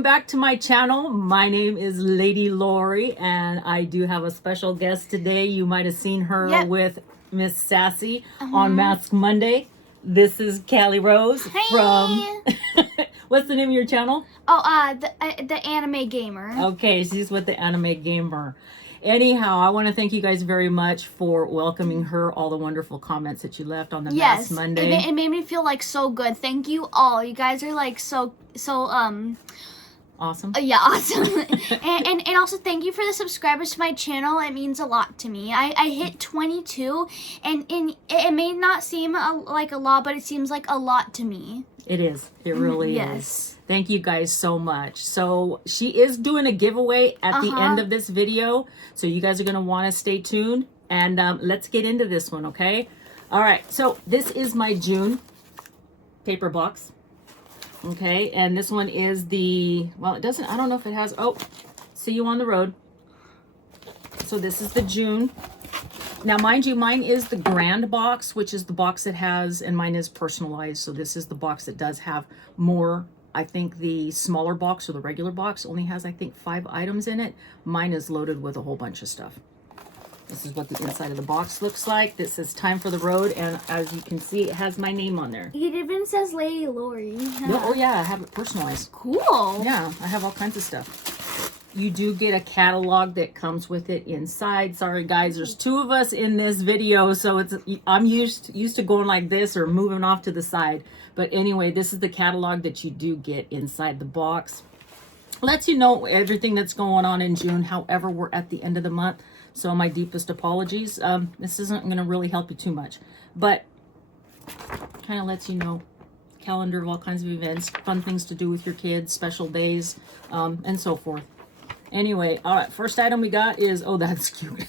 welcome back to my channel. My name is Lady Lori, and I do have a special guest today. You might have seen her with Miss Sassy on Mask Monday. This is Cali Rose from what's the name of your channel? Oh, the Anime Gamer. Okay, she's with the Anime Gamer. Anyhow, I want to thank you guys very much for welcoming her, all the wonderful comments that you left on the Mask Monday. It made me feel like so good. Thank you all. You guys are like so awesome. Yeah, awesome. and also thank you for the subscribers to my channel. It means a lot to me. I hit 22, and it may not seem like a lot, but it seems like a lot to me. It is. It really is. Thank you guys so much. So she is doing a giveaway at the end of this video. So you guys are going to want to stay tuned. And let's get into this one, okay? All right. So this is my June paper box. Okay. And this one is the, well, it doesn't, I don't know if it has, oh, see you on the road. So this is the June. Now, mind you, mine is the grand box, which is the box that has, and mine is personalized. So this is the box that does have more. I think the smaller box or the regular box only has, I think, 5 items in it. Mine is loaded with a whole bunch of stuff. This is what the inside of the box looks like. This is Time for the Road, and as you can see, it has my name on there. It even says Lady Lori. Yeah. Oh yeah, I have it personalized. Cool. Yeah, I have all kinds of stuff. You do get a catalog that comes with it inside. Sorry guys, there's 2 of us in this video, so it's I'm used to going like this or moving off to the side. But anyway, this is the catalog that you do get inside the box. Lets you know everything that's going on in June. However, we're at the end of the month, so my deepest apologies. This isn't going to really help you too much, but kind of lets you know calendar of all kinds of events, fun things to do with your kids, special days, and so forth. Anyway, all right, first item we got is, oh, that's cute.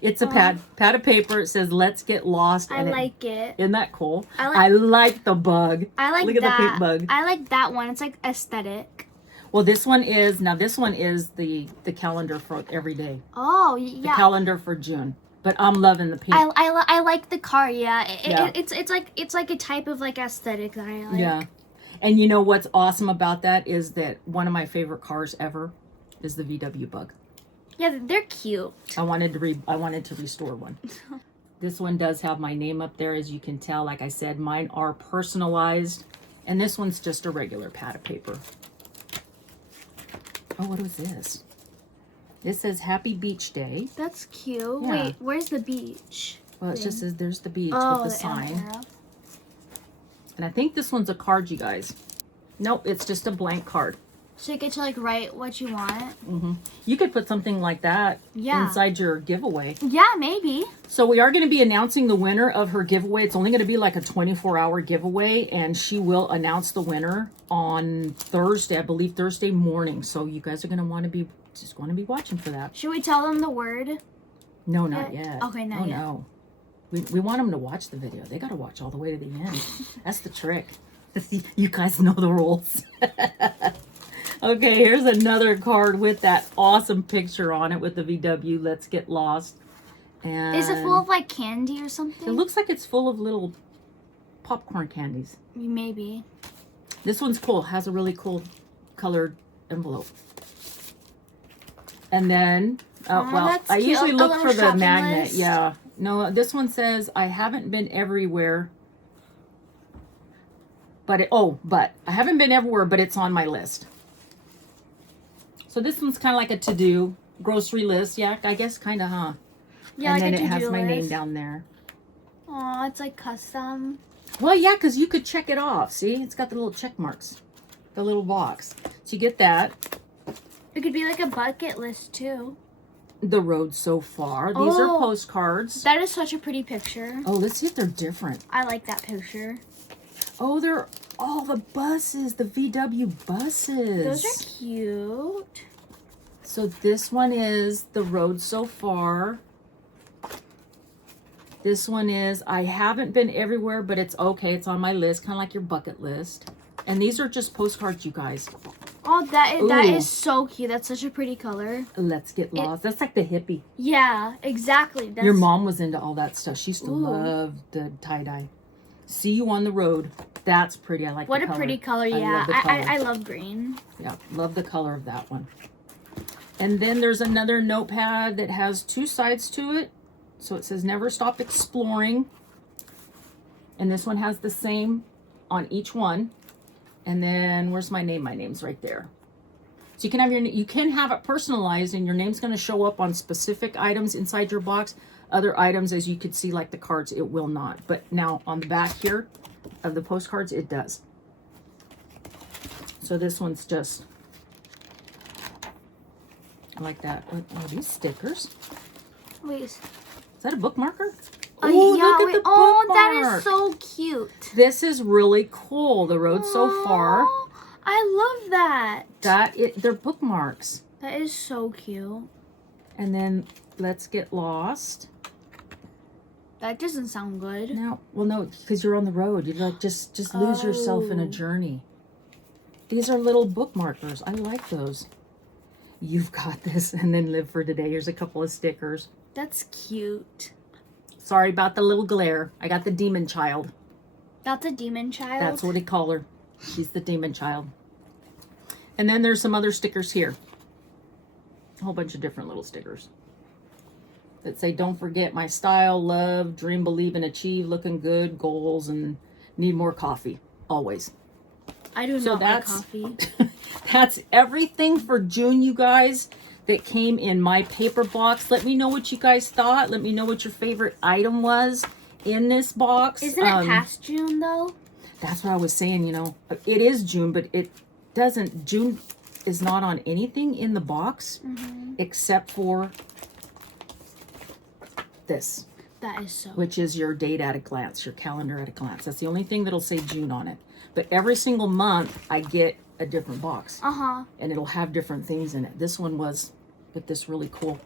It's a pad of paper. It says, let's get lost. I like it. Isn't that cool? I like the bug. I like Look at the pink bug. I like that one. It's like aesthetic. Well, this one is, now this one is the calendar for every day. Oh, yeah. The calendar for June. But I'm loving the pink. I like the car, yeah. It's like a type of like aesthetic that I like. Yeah. And you know what's awesome about that is that one of my favorite cars ever is the VW Bug. Yeah, they're cute. I wanted to restore one. This one does have my name up there, as you can tell. Like I said, mine are personalized, and this one's just a regular pad of paper. Oh, what was this? This says Happy Beach Day. That's cute. Yeah. Wait, where's the beach? Well, it just says there's the beach with the sign. And I think this one's a card, you guys. Nope, it's just a blank card. So you get to like write what you want. You could put something like that inside your giveaway. Yeah, maybe. So we are going to be announcing the winner of her giveaway. It's only going to be like a 24-hour giveaway, and she will announce the winner on Thursday, I believe Thursday morning. So you guys are going to want to be watching for that. Should we tell them the word? No, not yet. Okay, not yet. No. We want them to watch the video. They got to watch all the way to the end. That's the trick. You guys know the rules. Okay, here's another card with that awesome picture on it with the VW, Let's Get Lost. And is it full of like candy or something? It looks like it's full of little popcorn candies. Maybe. This one's cool. It has a really cool colored envelope. And then, well, I usually look for the magnet. List. Yeah. No, this one says, I haven't been everywhere. But I haven't been everywhere, but it's on my list. So this one's kind of like a to-do grocery list. Yeah, I guess kind of, huh? Yeah, and like then it has my name down there. Oh, it's like custom. Well, yeah, because you could check it off. See, it's got the little check marks, the little box. So you get that. It could be like a bucket list too. The road so far. These are postcards. That is such a pretty picture. Oh, let's see if they're different. I like that picture. Oh, they're all the buses, the VW buses. Those are cute. So this one is the road so far. This one is, I haven't been everywhere, but it's okay. It's on my list, kind of like your bucket list. And these are just postcards, you guys. Oh, that is so cute. That's such a pretty color. Let's Get Lost. That's like the hippie. Yeah, exactly. Your mom was into all that stuff. She used to love the tie-dye. See you on the road. That's pretty. I like what the a color. pretty color. I Yeah, love the color. I love green. Yeah, love the color of that one. And then there's another notepad that has 2 sides to it. So it says never stop exploring. And this one has the same on each one. And then where's my name? My name's right there. So you can have it personalized, and your name's going to show up on specific items inside your box. Other items, as you could see, like the cards, it will not. But now on the back here of the postcards, it does. So this one's just, I like that. Are these stickers? Wait. Is that a bookmarker? Yeah, look at the bookmark. That is so cute. This is really cool. The road so far. I love that. They're bookmarks. That is so cute. And then let's get lost. That doesn't sound good. No, well, no, because you're on the road. You like just lose yourself in a journey. These are little bookmarkers. I like those. You've got this, and then live for today. Here's a couple of stickers. That's cute. Sorry about the little glare. I got the demon child. That's a demon child? That's what they call her. She's the demon child. And then there's some other stickers here. A whole bunch of different little stickers that say, don't forget my style, love, dream, believe, and achieve, looking good, goals, and need more coffee. Always. I do not like coffee. That's everything for June, you guys, that came in my paper box. Let me know what you guys thought. Let me know what your favorite item was in this box. Isn't it past June, though? That's what I was saying, you know. It is June, but it doesn't. June is not on anything in the box except for this. That is so. Which is your date at a glance, your calendar at a glance. That's the only thing that'll say June on it. But every single month, I get a different box. And it'll have different things in it. This one was with this really cool.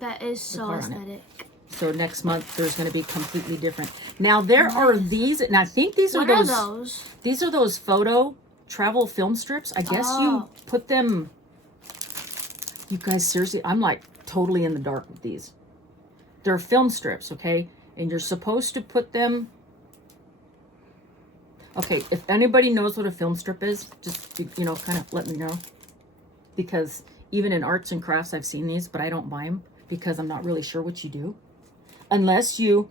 That is so aesthetic. So next month, there's going to be completely different. Now, there are these, and I think these are those. What are those? These are those photo travel film strips. I guess you put them. You guys, seriously, I'm like totally in the dark with these. They're film strips, okay? And you're supposed to put them. Okay, if anybody knows what a film strip is, just, you know, kind of let me know. Because even in arts and crafts, I've seen these, but I don't buy them because I'm not really sure what you do. Unless you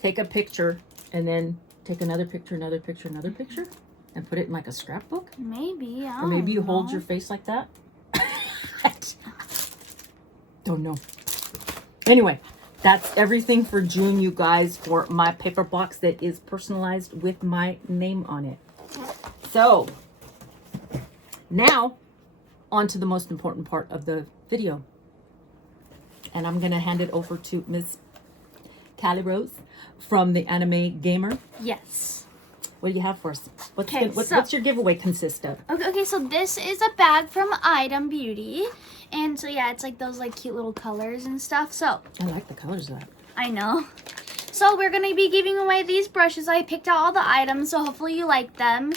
take a picture and then take another picture, another picture, another picture, and put it in like a scrapbook. Maybe, or maybe you hold your face like that. Don't know. Anyway, that's everything for June, you guys, for my paper box that is personalized with my name on it. So, now, on to the most important part of the video. And I'm going to hand it over to Miss Cali Rose from the Anime Gamer. Yes. What do you have for us? What's your giveaway consist of? Okay, so this is a bag from Item Beauty. And so, yeah, it's like those like cute little colors and stuff. So I like the colors of that. I know. So we're going to be giving away these brushes. I picked out all the items, so hopefully you like them.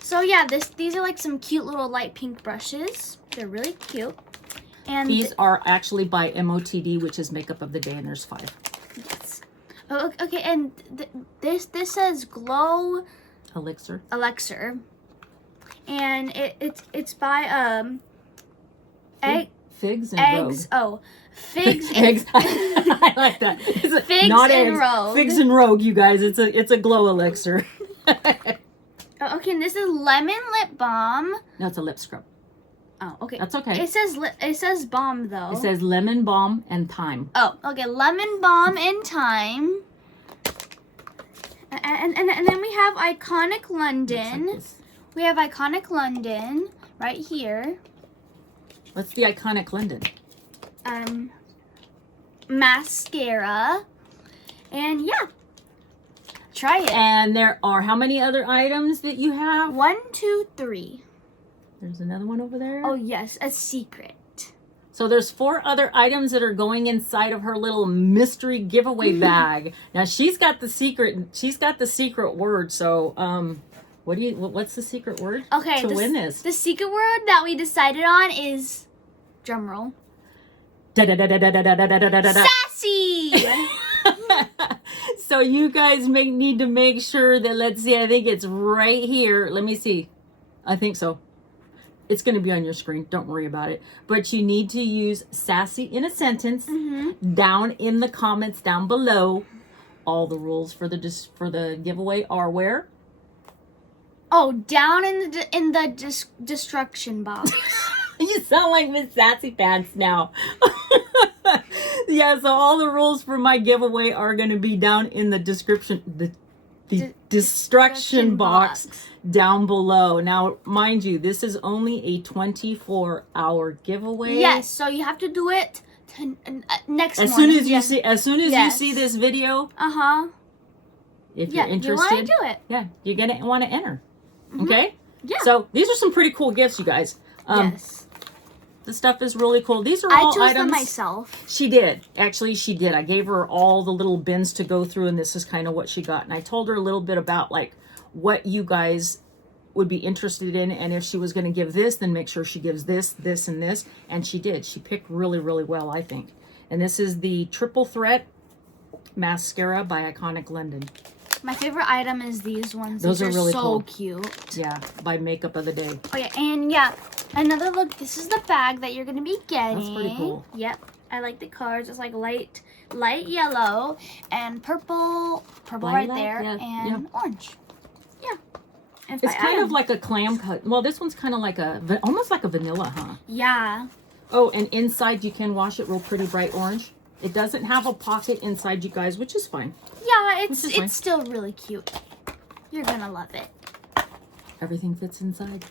So, yeah, these are like some cute little light pink brushes. They're really cute. And these are actually by MOTD, which is Makeup of the Day, and there's 5. Yes. Oh, okay, and this says Glow Elixir. And it's by Figs and eggs. Rogue. Oh, Figs and eggs. I like that. It's Figs not and eggs. Rogue. Figs and Rogue, you guys. It's a glow elixir. Okay, and this is Lemon Lip Balm. No, it's a lip scrub. Oh, okay. That's okay. It says balm though. It says lemon balm and thyme. Oh, okay. Lemon balm and thyme. And then we have Iconic London. Like we have Iconic London right here. What's the Iconic London? Mascara. And yeah. Try it. And there are how many other items that you have? 1, 2, 3. There's another one over there. Oh yes, a secret. So there's 4 other items that are going inside of her little mystery giveaway bag. Now she's got the secret. She's got the secret word. So what's the secret word? Okay, to win this. The secret word that we decided on is drumroll. Da da da da da da da da da da. Sassy. So you guys need to make sure that, let's see, I think it's right here. Let me see. I think so. It's going to be on your screen. Don't worry about it. But you need to use sassy in a sentence down in the comments down below. All the rules for the giveaway are where? Oh, down in the destruction box. You sound like Miss Sassy Pants now. Yeah, so all the rules for my giveaway are going to be down in the description, the destruction box down below. Now, mind you, this is only a 24-hour giveaway. Yes, so you have to do it next morning. As soon as you see this video, if you're interested, you want to do it. Yeah, you're going to want to enter. Okay? Yeah. So, these are some pretty cool gifts, you guys. Yes. The stuff is really cool. These are all I chose items. them myself. She did. Actually, she did. I gave her all the little bins to go through, and this is kind of what she got. And I told her a little bit about, like, what you guys would be interested in, and if she was going to give this, then make sure she gives this, this, and this. And she did. She picked really, really well, I think. And this is the Triple Threat Mascara by Iconic London. My favorite item is these ones. Those are really so cool. Cute. Yeah, by Makeup of the Day. Oh yeah, and yeah, another look. This is the bag that you're gonna be getting. That's pretty cool. Yep, I like the colors. It's like light yellow and purple Lilac, right there, yeah, and orange. Yeah. And It's kind of like a clam cut. Well, this one's kind of like almost like a vanilla, huh? Yeah. Oh, and inside you can wash it real pretty bright orange. It doesn't have a pocket inside, you guys, which is fine. Yeah, it's still really cute. You're gonna love it. Everything fits inside.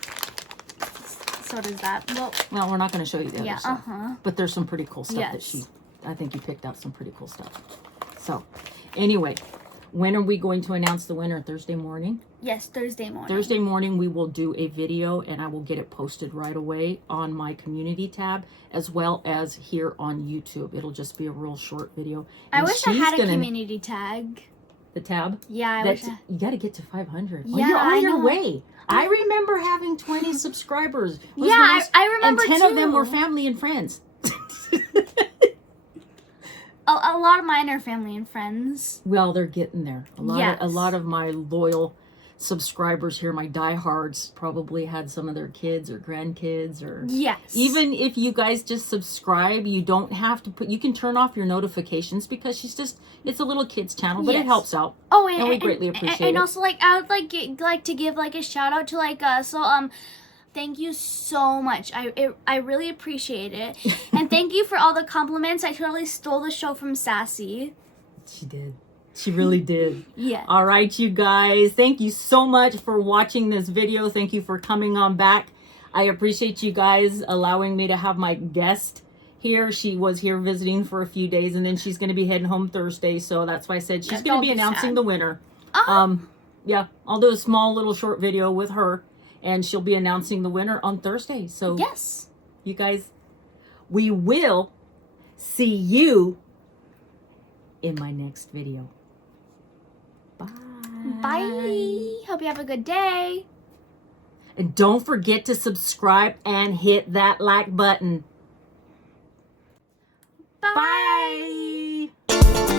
So does that. Well, we're not going to show you the other stuff. But there's some pretty cool stuff that I think you picked out some pretty cool stuff. So, anyway, when are we going to announce the winner? Thursday morning? Yes, Thursday morning. Thursday morning, we will do a video, and I will get it posted right away on my community tab, as well as here on YouTube. It'll just be a real short video. I wish I had a community tag. The tab? Yeah, I wish you got to get to 500. Yeah, well, you're on your know. way. I remember having 20 subscribers. Yeah, I remember and 10 too. of them were family and friends. A lot of mine are family and friends. Well, they're getting there. A lot of my loyal subscribers here, my diehards, probably had some of their kids or grandkids, or even if you guys just subscribe, you don't have to you can turn off your notifications, because it's a little kids channel, but it helps out. Oh, and we greatly appreciate it. And also, like, I would like to give like a shout out to thank you so much. I really appreciate it. And thank you for all the compliments. I totally stole the show from Sassy. She did. She really did. Yeah. All right, you guys. Thank you so much for watching this video. Thank you for coming on back. I appreciate you guys allowing me to have my guest here. She was here visiting for a few days, and then she's going to be heading home Thursday. So that's why I said she's going to be announcing the winner. Yeah, I'll do a small little short video with her, and she'll be announcing the winner on Thursday. So yes, you guys, we will see you in my next video. Bye. Bye. Hope you have a good day. And don't forget to subscribe and hit that like button. Bye. Bye.